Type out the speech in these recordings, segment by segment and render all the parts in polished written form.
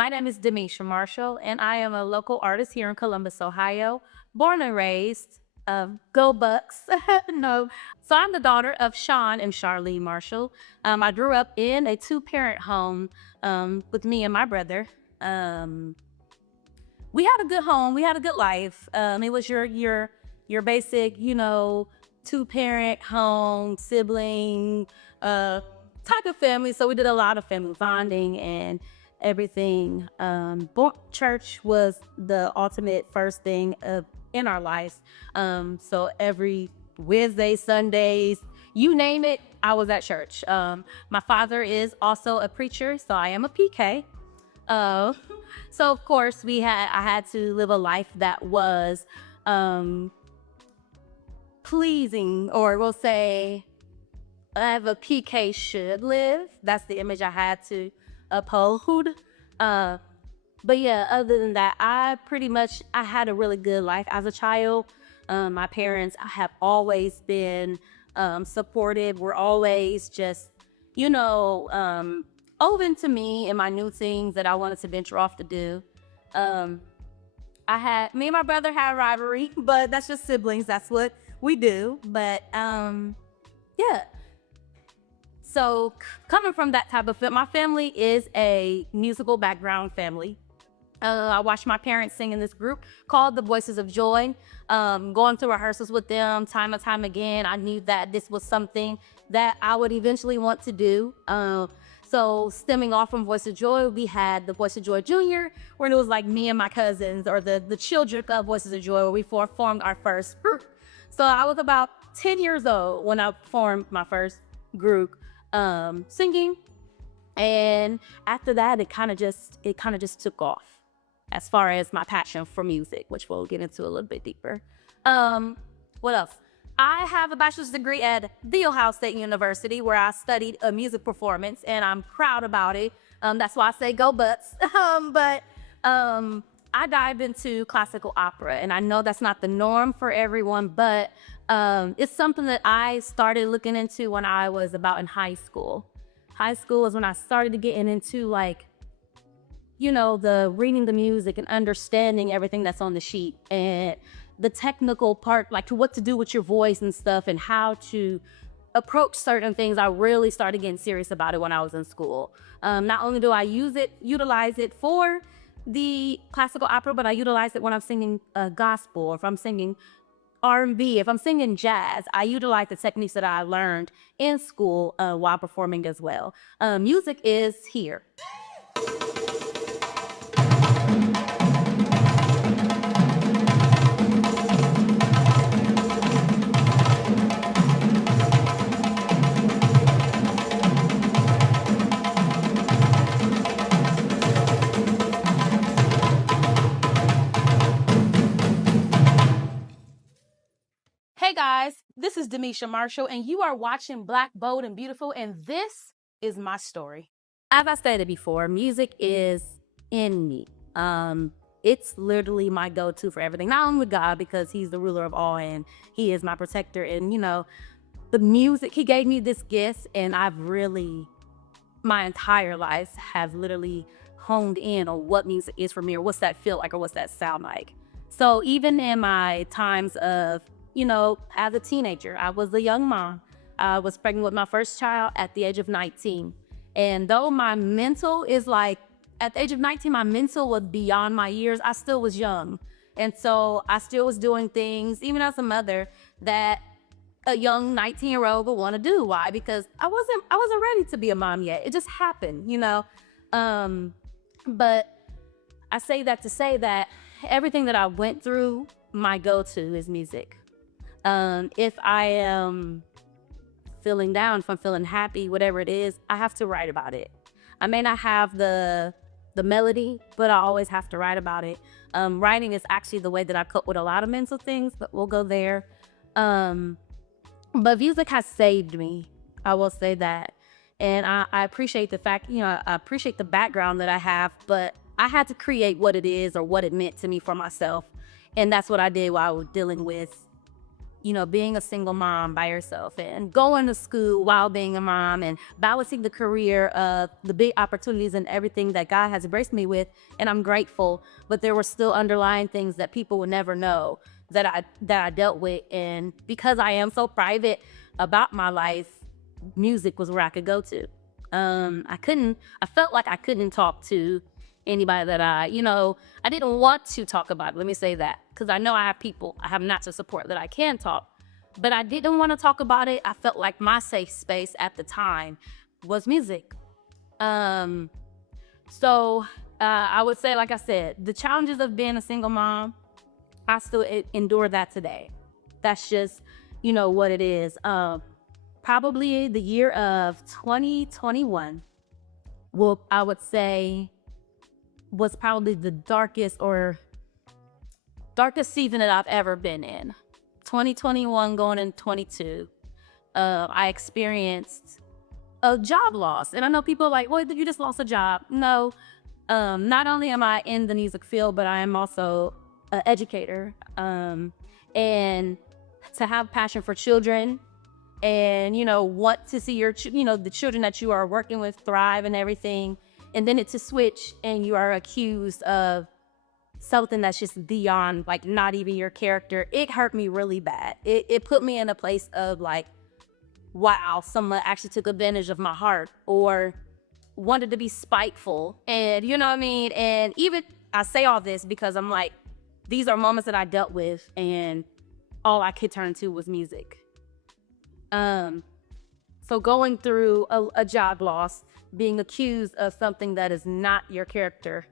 My name is DeMeeshia Marshall, and I am a local artist here in Columbus, Ohio, born and raised. Go Bucks. No. So I'm the daughter of Sean and Charlene Marshall. I grew up in a two-parent home with me and my brother. Um, we had a good home. We had a good life. It was your basic, two-parent home, sibling type of family. So we did a lot of family bonding and everything. Church was the ultimate first thing in our lives. So every Wednesday, Sundays, you name it, I was at church. My father is also a preacher, so I am a PK. Uh, so of course I had to live a life that was pleasing, or we'll say as a PK should live. That's the image I had to uphold. Uh, but yeah, other than that, I had a really good life as a child. My parents have always been supportive. We're always just, open to me and my new things that I wanted to venture off to do. Um, me and my brother had rivalry, but that's just siblings. That's what we do. But yeah. So coming from that type of my family is a musical background family. I watched my parents sing in this group called the Voices of Joy. Going through rehearsals with them time and time again, I knew that this was something that I would eventually want to do. So stemming off from Voice of Joy, we had the Voice of Joy Junior, where it was like me and my cousins, or the children of Voices of Joy, where we formed our first group. So I was about 10 years old when I formed my first group singing. And after that, it kind of just took off as far as my passion for music, which we'll get into a little bit deeper. What else? I have a bachelor's degree at The Ohio State University, where I studied music performance, and I'm proud about it. That's why I say go Bucks. But I dive into classical opera, and I know that's not the norm for everyone, but it's something that I started looking into when I was about in high school. High school is when I started to get into the reading the music and understanding everything that's on the sheet, and the technical part, like what to do with your voice and stuff, and how to approach certain things. I really started getting serious about it when I was in school. Not only do I utilize it for the classical opera, but I utilize it when I'm singing gospel, or if I'm singing R&B, if I'm singing jazz. I utilize the techniques that I learned in school while performing as well. Music is here. Hey guys, this is DeMeeshia Marshall, and you are watching Black, Bold, and Beautiful, and this is my story. As I stated before, music is in me. It's literally my go-to for everything. Not only with God, because He's the ruler of all and He is my protector, and the music, He gave me this gift, and my entire life have literally honed in on what music is for me, or what's that feel like, or what's that sound like. So even in my times of, as a teenager, I was a young mom. I was pregnant with my first child at the age of 19. And though my mental is at the age of 19, my mental was beyond my years, I still was young. And so I still was doing things, even as a mother, that a young 19-year-old would want to do. Why? Because I wasn't ready to be a mom yet. It just happened, But I say that to say that everything that I went through, my go-to is music. If I am feeling down, if I'm feeling happy, whatever it is, I have to write about it. I may not have the melody, but I always have to write about it. Writing is actually the way that I cope with a lot of mental things, but we'll go there. But music has saved me. I will say that. And I appreciate the fact, I appreciate the background that I have, but I had to create what it is or what it meant to me for myself. And that's what I did while I was dealing with being a single mom by yourself and going to school while being a mom and balancing the career of the big opportunities and everything that God has graced me with. And I'm grateful, but there were still underlying things that people would never know that I dealt with. And because I am so private about my life, music was where I could go to. I felt like I couldn't talk to anybody that I didn't want to talk about it. Let me say that, because I know I have people I have not to support that I can talk, but I didn't want to talk about it. I felt like my safe space at the time was music. So I would say, like I said, the challenges of being a single mom, I still endure that today. That's just, what it is. Probably the year of 2021, I would say, was probably the darkest season that I've ever been in. 2021 going into 22, I experienced a job loss. And I know people are like, well, you just lost a job. No, not only am I in the music field, but I am also an educator. And to have passion for children and, want to see the children that you are working with thrive and everything. And then it's a switch and you are accused of something that's just beyond, like, not even your character. It hurt me really bad. It put me in a place of like, wow, someone actually took advantage of my heart or wanted to be spiteful. And you know what I mean? And even I say all this because I'm like, these are moments that I dealt with and all I could turn to was music. So going through a job loss, being accused of something that is not your character,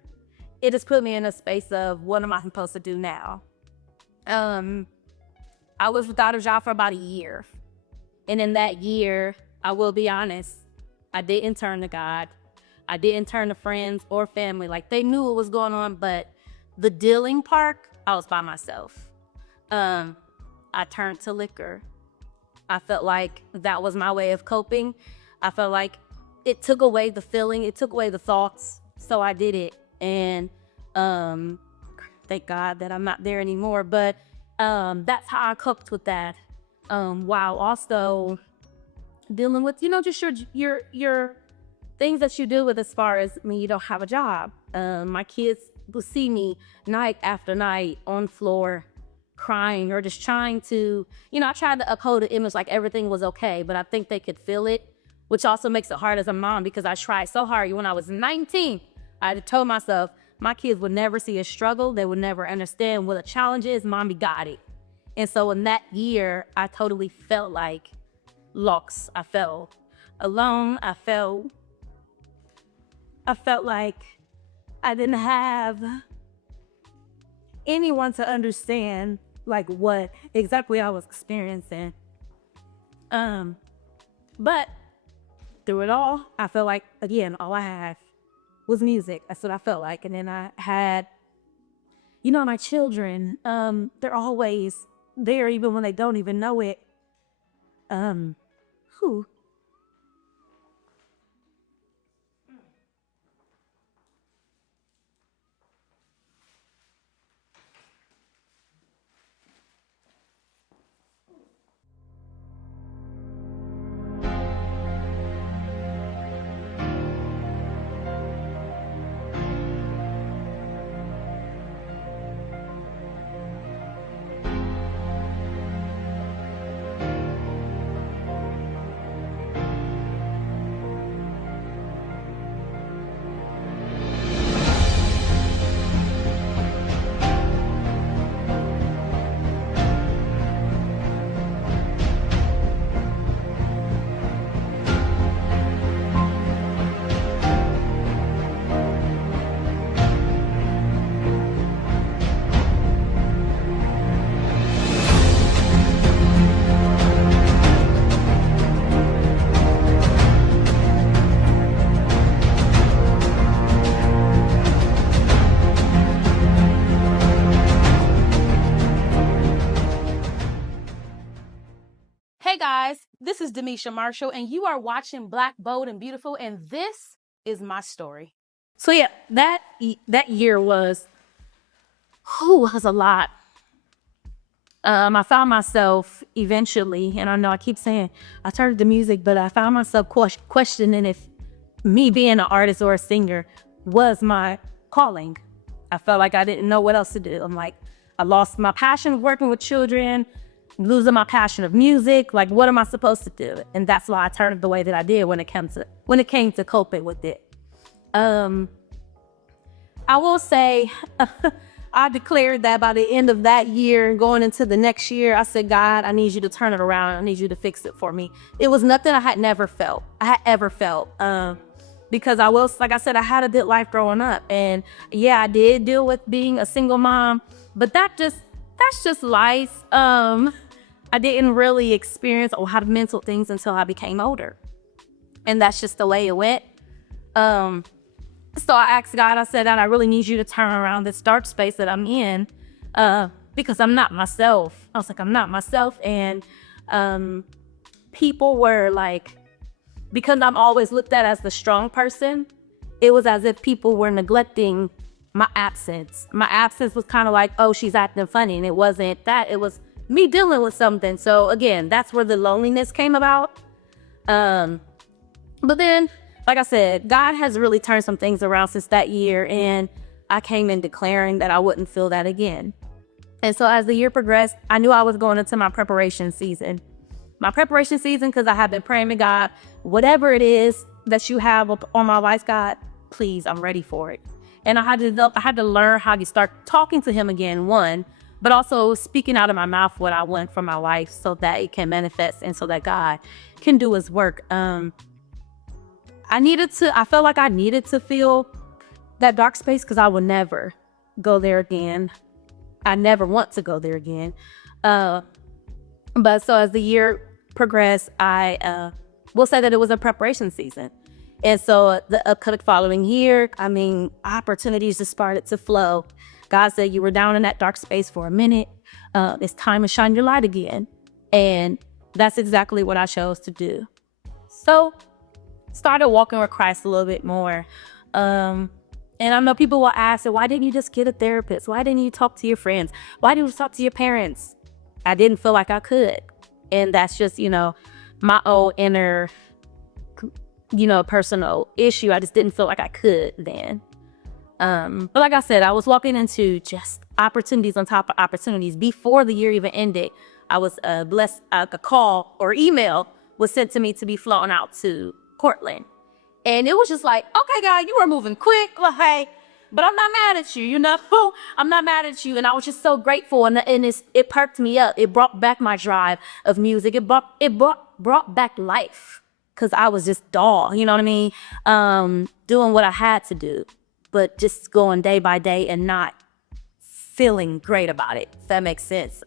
it has put me in a space of, what am I supposed to do now? I was without a job for about a year. And in that year, I will be honest, I didn't turn to God. I didn't turn to friends or family. Like, they knew what was going on, but the dealing part, I was by myself. I turned to liquor. I felt like that was my way of coping. I felt like it took away the feeling, it took away the thoughts, so I did it. And thank God that I'm not there anymore. But that's how I coped with that. While also dealing with, just your things that you deal with as far as when you don't have a job. My kids will see me night after night on floor crying or just trying to, I tried to uphold an image like everything was okay, but I think they could feel it, which also makes it hard as a mom because I tried so hard. When I was 19, I had told myself my kids would never see a struggle. They would never understand what a challenge is. Mommy got it. And so in that year, I totally felt like lost. I felt alone. I felt like I didn't have anyone to understand like what exactly I was experiencing. But through it all, I felt like, again, all I had was music. That's what I felt like. And then I had, my children, they're always there even when they don't even know it. Who? Hey guys, this is DeMeeshia Marshall, and you are watching Black, Bold, and Beautiful, and this is my story. So yeah, that year was a lot. I found myself eventually, and I know I keep saying I turned to music, but I found myself questioning if me being an artist or a singer was my calling. I felt like I didn't know what else to do. I'm like, I lost my passion of working with children, losing my passion of music. Like, what am I supposed to do? And that's why I turned the way that I did when it came to coping with it. I will say, I declared that by the end of that year and going into the next year, I said, God, I need you to turn it around. I need you to fix it for me. It was nothing I had ever felt. Because like I said, I had a good life growing up. And yeah, I did deal with being a single mom, but that's just life. I didn't really experience a lot of mental things until I became older. And that's just the way it went. So I asked God, I said, I really need you to turn around this dark space that I'm in, because I'm not myself. I was like, I'm not myself. And people were like, because I'm always looked at as the strong person, it was as if people were neglecting my absence. My absence was kind of like, oh, she's acting funny. And it wasn't that. It was me dealing with something. So again, that's where the loneliness came about. But then, like I said, God has really turned some things around since that year. And I came in declaring that I wouldn't feel that again. And so as the year progressed, I knew I was going into my preparation season. Because I have been praying to God, whatever it is that you have on my life, God, please, I'm ready for it. And I had to learn how to start talking to him again, one, but also speaking out of my mouth what I want from my life so that it can manifest and so that God can do his work. I felt like I needed to feel that dark space because I will never go there again. I never want to go there again. But so as the year progressed, I will say that it was a preparation season. And so the upcoming following year, opportunities just started to flow. God said, you were down in that dark space for a minute. It's time to shine your light again. And that's exactly what I chose to do. So started walking with Christ a little bit more. And I know people will ask, why didn't you just get a therapist? Why didn't you talk to your friends? Why didn't you talk to your parents? I didn't feel like I could. And that's just, my own inner, personal issue. I just didn't feel like I could then. But like I said, I was walking into just opportunities on top of opportunities. Before the year even ended, I was blessed. A call or email was sent to me to be flown out to Portland. And it was just like, okay, God, you are moving quick. Like, hey, but I'm not mad at you, I'm not mad at you. And I was just so grateful. And it perked me up. It brought back my drive of music. It brought back life because I was just dull, you know what I mean? Doing what I had to do, but just going day by day and not feeling great about it, if that makes sense.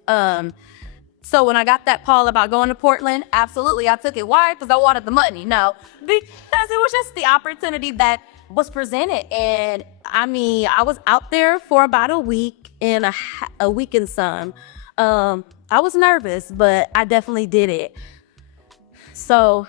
So when I got that call about going to Portland, absolutely, I took it. Why? Because I wanted the money. No, because it was just the opportunity that was presented. And I was out there for about a week and a week and some. I was nervous, but I definitely did it. So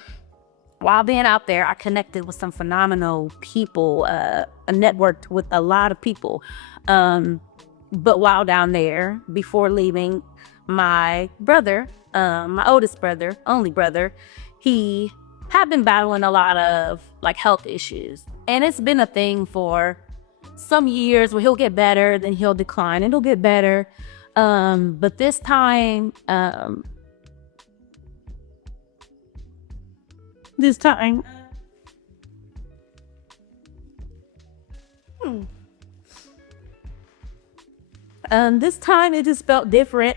while being out there, I connected with some phenomenal people. I networked with a lot of people. But while down there, before leaving, my brother, my oldest brother, only brother, he had been battling a lot of health issues. And it's been a thing for some years where he'll get better, then he'll decline, and he'll get better. But this time, this time it just felt different.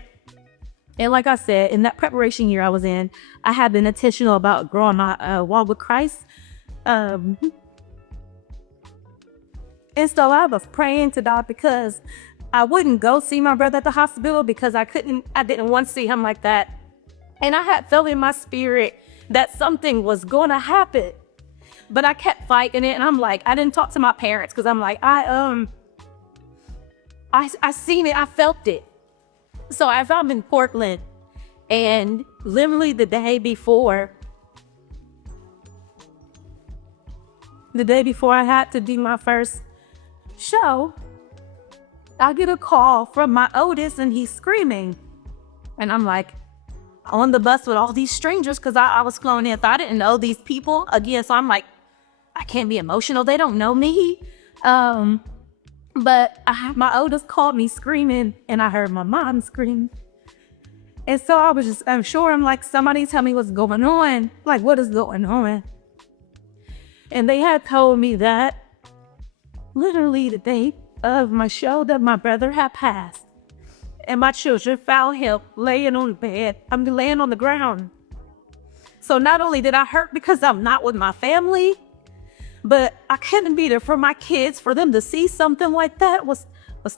And like I said, in that preparation year I was in, I had been intentional about growing my walk with Christ. And so I was praying to God because I wouldn't go see my brother at the hospital because I didn't want to see him like that. And I had felt in my spirit that something was going to happen. But I kept fighting it. And I'm like, I didn't talk to my parents because I'm like, I seen it. I felt it. So as I'm in Portland, and literally the day before I had to do my first show, I get a call from my oldest and he's screaming. And I'm like on the bus with all these strangers because I was flown in. So I didn't know these people again. So I'm like, I can't be emotional. They don't know me. But my oldest called me screaming, and I heard my mom scream. And so I'm like, somebody tell me what's going on. Like, what is going on? And they had told me that literally the day of my show that my brother had passed. And my children found him laying on the bed. Laying on the ground. So not only did I hurt because I'm not with my family, but I couldn't be there for my kids. For them to see something like that was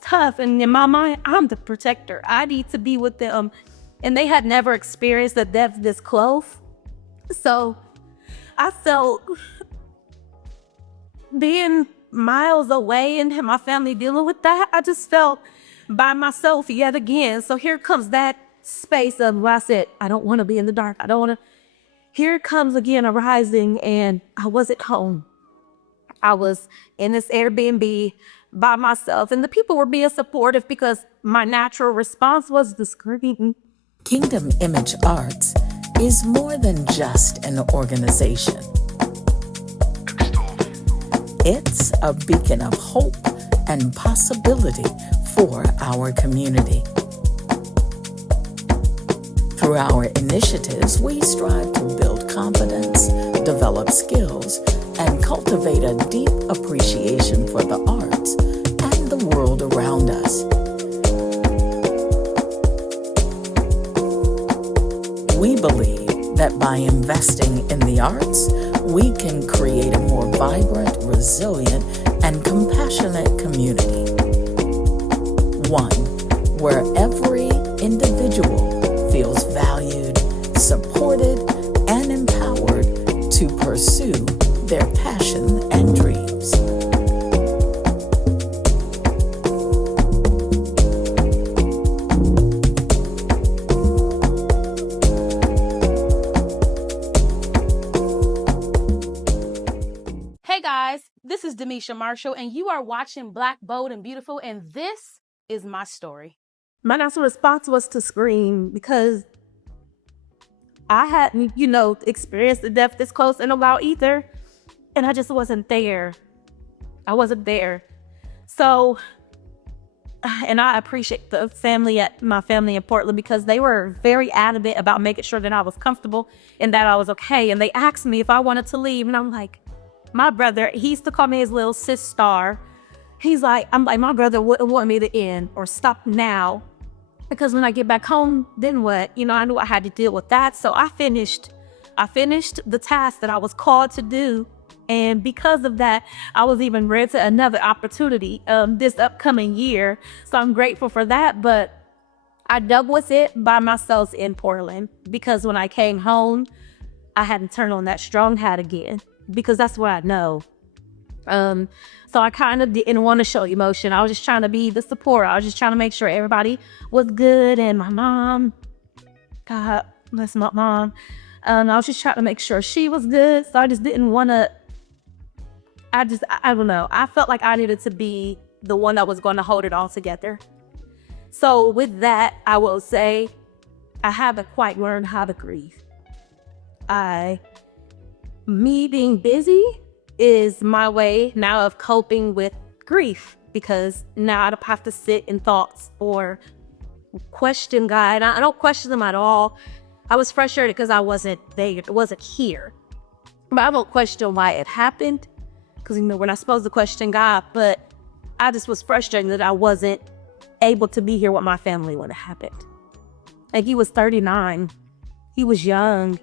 tough. And in my mind, I'm the protector. I need to be with them. And they had never experienced a death this close. So I felt being miles away and my family dealing with that, I just felt by myself yet again. So here comes that space of where I said, I don't want to be in the dark. I don't want to. Here it comes again arising, and I wasn't home. I was in this Airbnb by myself, and the people were being supportive because my natural response was the screaming. Kingdom Image Arts is more than just an organization. It's a beacon of hope and possibility for our community. Through our initiatives, we strive to build confidence, develop skills, and cultivate a deep appreciation for the arts and the world around us. We believe that by investing in the arts, we can create a more vibrant, resilient, and compassionate community. One where every individual feels valued, supported, and empowered to pursue their passion and dreams. Hey guys, this is DeMeeshia Marshall, and you are watching Black, Bold, and Beautiful, and this is my story. My natural response was to scream because I hadn't, experienced the death this close in a while either. And I just wasn't there. I wasn't there. So, and I appreciate my family in Portland because they were very adamant about making sure that I was comfortable and that I was okay. And they asked me if I wanted to leave. And I'm like, my brother, he used to call me his little sis star. I'm like, my brother wouldn't want me to end or stop now. Because when I get back home, then what? I knew I had to deal with that. So I finished the task that I was called to do. And because of that, I was even ready to another opportunity this upcoming year. So I'm grateful for that. But I dealt with it by myself in Portland because when I came home, I hadn't turned on that strong hat again because that's what I know. So I kind of didn't want to show emotion. I was just trying to be the support. I was just trying to make sure everybody was good. And my mom, God bless my mom. I was just trying to make sure she was good. So I just didn't want to, I don't know. I felt like I needed to be the one that was going to hold it all together. So with that, I will say I haven't quite learned how to grieve. Me being busy is my way now of coping with grief because now I don't have to sit in thoughts or question God. I don't question them at all. I was frustrated because I wasn't there. It wasn't here. But I don't question why it happened because, we're not supposed to question God. But I just was frustrated that I wasn't able to be here with my family when it happened. Like, he was 39. He was young,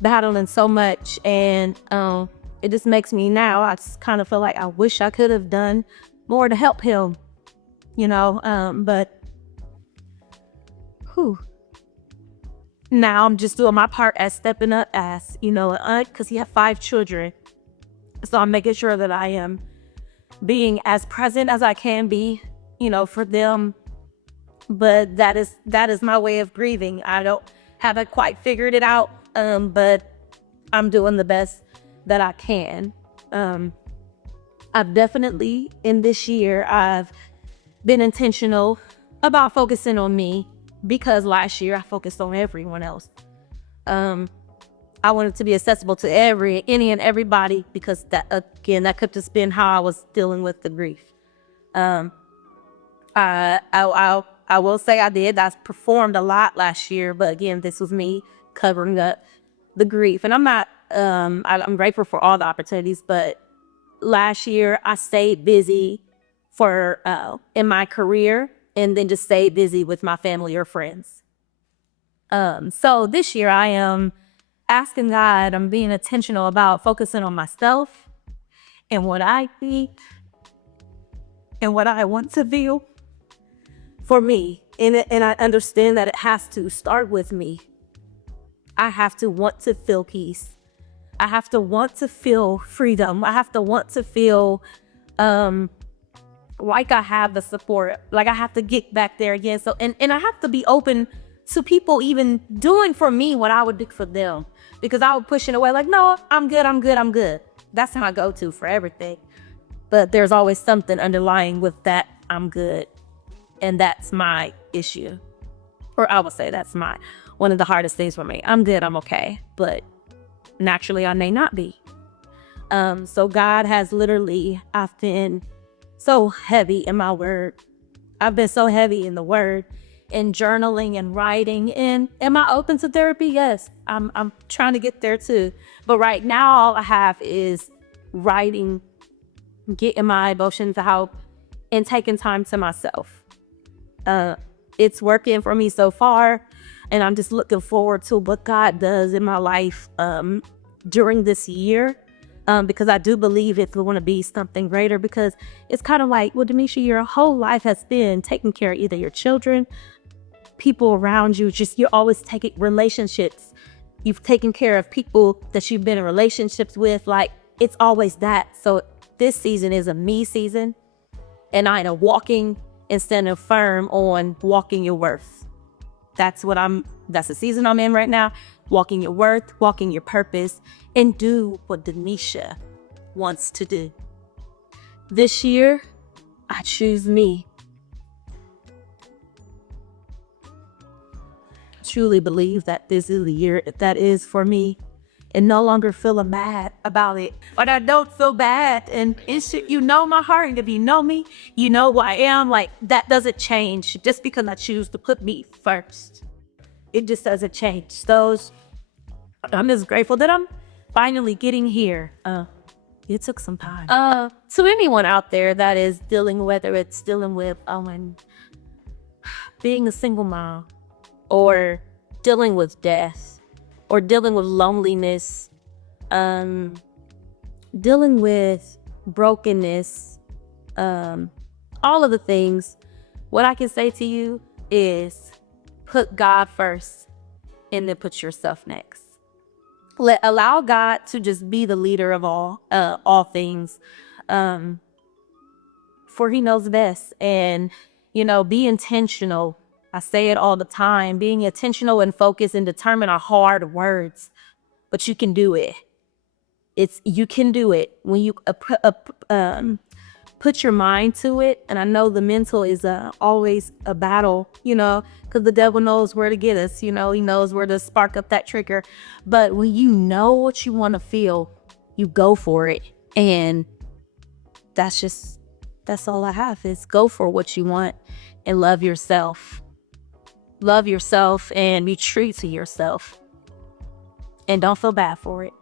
battling so much. And it just makes me now, I just kind of feel like I wish I could have done more to help him, but now I'm just doing my part as stepping up as, an aunt, because he had 5 children. So I'm making sure that I am being as present as I can be, for them. But that is my way of grieving. I haven't quite figured it out, but I'm doing the best that I can. I've definitely, in this year, I've been intentional about focusing on me because last year I focused on everyone else. I wanted to be accessible to any and everybody, because that could just been how I was dealing with the grief. I will say I performed a lot last year, but again, this was me covering up the grief. And I'm grateful for all the opportunities, but last year I stayed busy in my career, and then just stayed busy with my family or friends. So this year I am asking God, I'm being intentional about focusing on myself and what I need and what I want to feel for me. And I understand that it has to start with me. I have to want to feel peace. I have to want to feel freedom. I have to want to feel like I have the support, like I have to get back there again. So, and I have to be open to people even doing for me what I would do for them, because I would push it away like, no, I'm good. That's how I go to for everything. But there's always something underlying with that I'm good. And that's my issue. Or I would say that's one of the hardest things for me. I'm good, I'm okay. But naturally I may not be. So God has literally, I've been so heavy in my word. I've been so heavy in the word, in journaling and writing. And am I open to therapy? Yes, I'm trying to get there too. But right now all I have is writing, getting my emotions out, and taking time to myself. It's working for me so far, and I'm just looking forward to what God does in my life during this year, because I do believe it's going to be something greater, because it's kind of like, well, DeMeeshia, your whole life has been taking care of either your children, people around you, just you're always taking relationships. You've taken care of people that you've been in relationships with, like it's always that. So this season is a me season, and I am walking and standing firm on walking your worth. That's the season I'm in right now. Walking your worth, walking your purpose, and do what DeMeeshia wants to do. This year, I choose me. I truly believe that this is the year that is for me, and no longer feeling bad about it. But I don't feel bad, and you know my heart, and if you know me, you know who I am. Like, that doesn't change just because I choose to put me first. It just doesn't change. So I'm just grateful that I'm finally getting here. It took some time. To anyone out there that is whether it's dealing with being a single mom, or dealing with death, or dealing with loneliness, dealing with brokenness, all of the things, what I can say to you is put God first, and then put yourself next. Allow God to just be the leader of all things, for He knows best. And be intentional. I say it all the time. Being intentional and focused and determined are hard words, but you can do it. You can do it when you put your mind to it. And I know the mental is always a battle, because the devil knows where to get us. He knows where to spark up that trigger. But when you know what you want to feel, you go for it. And that's all I have, is go for what you want, and love yourself. Love yourself and be true to yourself. And don't feel bad for it.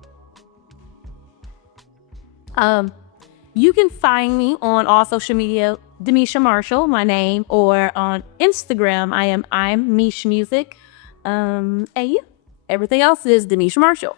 You can find me on all social media, DeMeeshia Marshall, my name, or on Instagram, I'm Meesh Music. And yeah, everything else is DeMeeshia Marshall.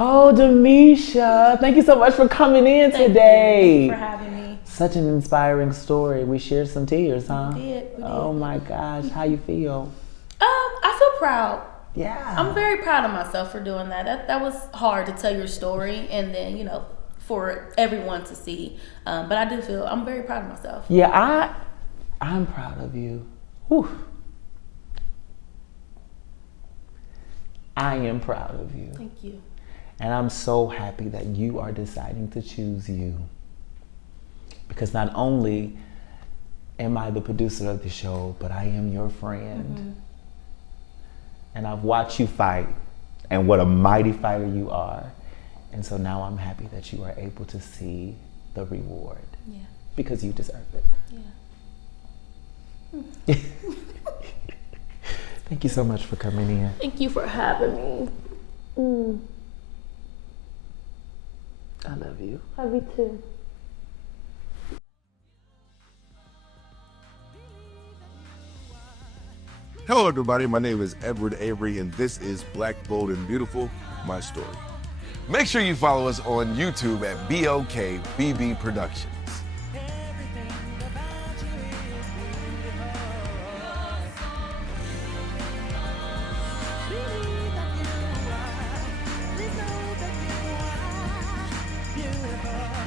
Oh, DeMeeshia, thank you so much for coming in today. Thank you for having me. Such an inspiring story. We shared some tears, huh? We did. Oh my gosh, how you feel? I feel proud. Yeah. I'm very proud of myself for doing that. That was hard to tell your story, and then, for everyone to see. But I do feel I'm very proud of myself. Yeah, I'm proud of you. Whew. I am proud of you. Thank you. And I'm so happy that you are deciding to choose you. Because not only am I the producer of the show, but I am your friend. And I've watched you fight, and what a mighty fighter you are. And so now I'm happy that you are able to see the reward. Yeah. Because you deserve it. Yeah. Thank you so much for coming in. Thank you for having me. I love you. Love you too. Hello, everybody. My name is Edward Avery, and this is Black, Bold, and Beautiful, My Story. Make sure you follow us on YouTube at BOKBB Productions. Beautiful.